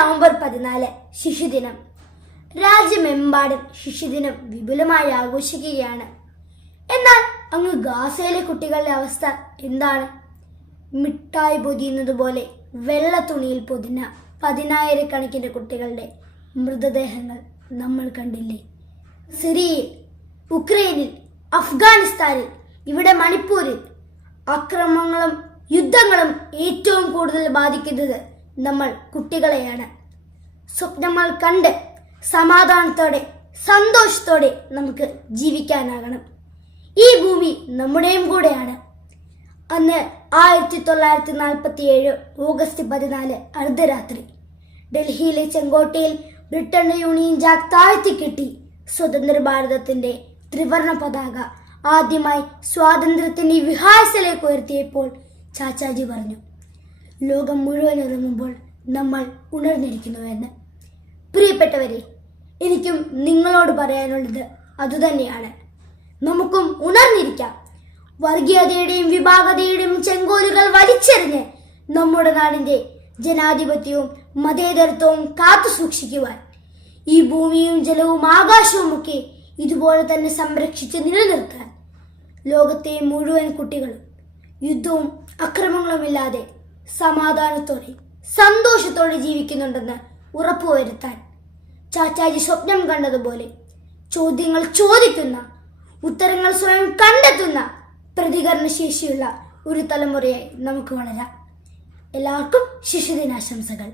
November 14 ശിശുദിനം. രാജ്യമെമ്പാടും ശിശുദിനം വിപുലമായി ആഘോഷിക്കുകയാണ്. എന്നാൽ അങ്ങ് ഗാസയിലെ കുട്ടികളുടെ അവസ്ഥ എന്താണ്? മിഠായി പൊതിയുന്നത് പോലെ വെള്ള തുണിയിൽ പൊതിഞ്ഞ 10,000 കുട്ടികളുടെ മൃതദേഹങ്ങൾ നമ്മൾ കണ്ടില്ലേ? സിറിയയിൽ, ഉക്രൈനിൽ, അഫ്ഗാനിസ്ഥാനിൽ, ഇവിടെ മണിപ്പൂരിൽ അക്രമങ്ങളും യുദ്ധങ്ങളും ഏറ്റവും കൂടുതൽ ബാധിക്കുന്നത് നമ്മൾ കുട്ടികളെയാണ്. സ്വപ്നങ്ങൾ കണ്ട് സമാധാനത്തോടെ സന്തോഷത്തോടെ നമുക്ക് ജീവിക്കാനാകണം. ഈ ഭൂമി നമ്മുടെയും കൂടെയാണ്. അന്ന് 1947 ഓഗസ്റ്റ് 14 അർദ്ധരാത്രി ഡൽഹിയിലെ ചെങ്കോട്ടയിൽ ബ്രിട്ടന്റെ യൂണിയൻ ജാക്ക് താഴ്ത്തിക്കെട്ടി സ്വതന്ത്ര ഭാരതത്തിന്റെ ത്രിവർണ പതാക ആദ്യമായി സ്വാതന്ത്ര്യത്തിന്റെ വിഹാസയിലേക്ക് ഉയർത്തിയപ്പോൾ ചാച്ചാജി പറഞ്ഞു, ലോകം മുഴുവൻ ഇറങ്ങുമ്പോൾ നമ്മൾ ഉണർന്നിരിക്കുന്നുവെന്ന്. പ്രിയപ്പെട്ടവരെ, എനിക്കും നിങ്ങളോട് പറയാനുള്ളത് അതുതന്നെയാണ്. നമുക്കും ഉണർന്നിരിക്കാം. വർഗീയതയുടെയും വിഭാഗതയുടെയും ചെങ്കോലുകൾ വലിച്ചെറിഞ്ഞ് നമ്മുടെ നാടിന്റെ ജനാധിപത്യവും മതേതരത്വവും കാത്തു സൂക്ഷിക്കുവാൻ ഈ ഭൂമിയും ജലവും ആകാശവും ഒക്കെ ഇതുപോലെ തന്നെ സംരക്ഷിച്ച് നിലനിർത്താൻ ലോകത്തെ മുഴുവൻ കുട്ടികളും യുദ്ധവും അക്രമങ്ങളുമില്ലാതെ സമാധാനത്തോടെ സന്തോഷത്തോടെ ജീവിക്കുന്നുണ്ടെന്ന് ഉറപ്പുവരുത്താൻ ചാച്ചാജി സ്വപ്നം കണ്ടതുപോലെ ചോദ്യങ്ങൾ ചോദിക്കുന്ന, ഉത്തരങ്ങൾ സ്വയം കണ്ടെത്തുന്ന പ്രതികരണശേഷിയുള്ള ഒരു തലമുറയായി നമുക്ക് വളരാം. എല്ലാവർക്കും ശിശുദിനാശംസകൾ.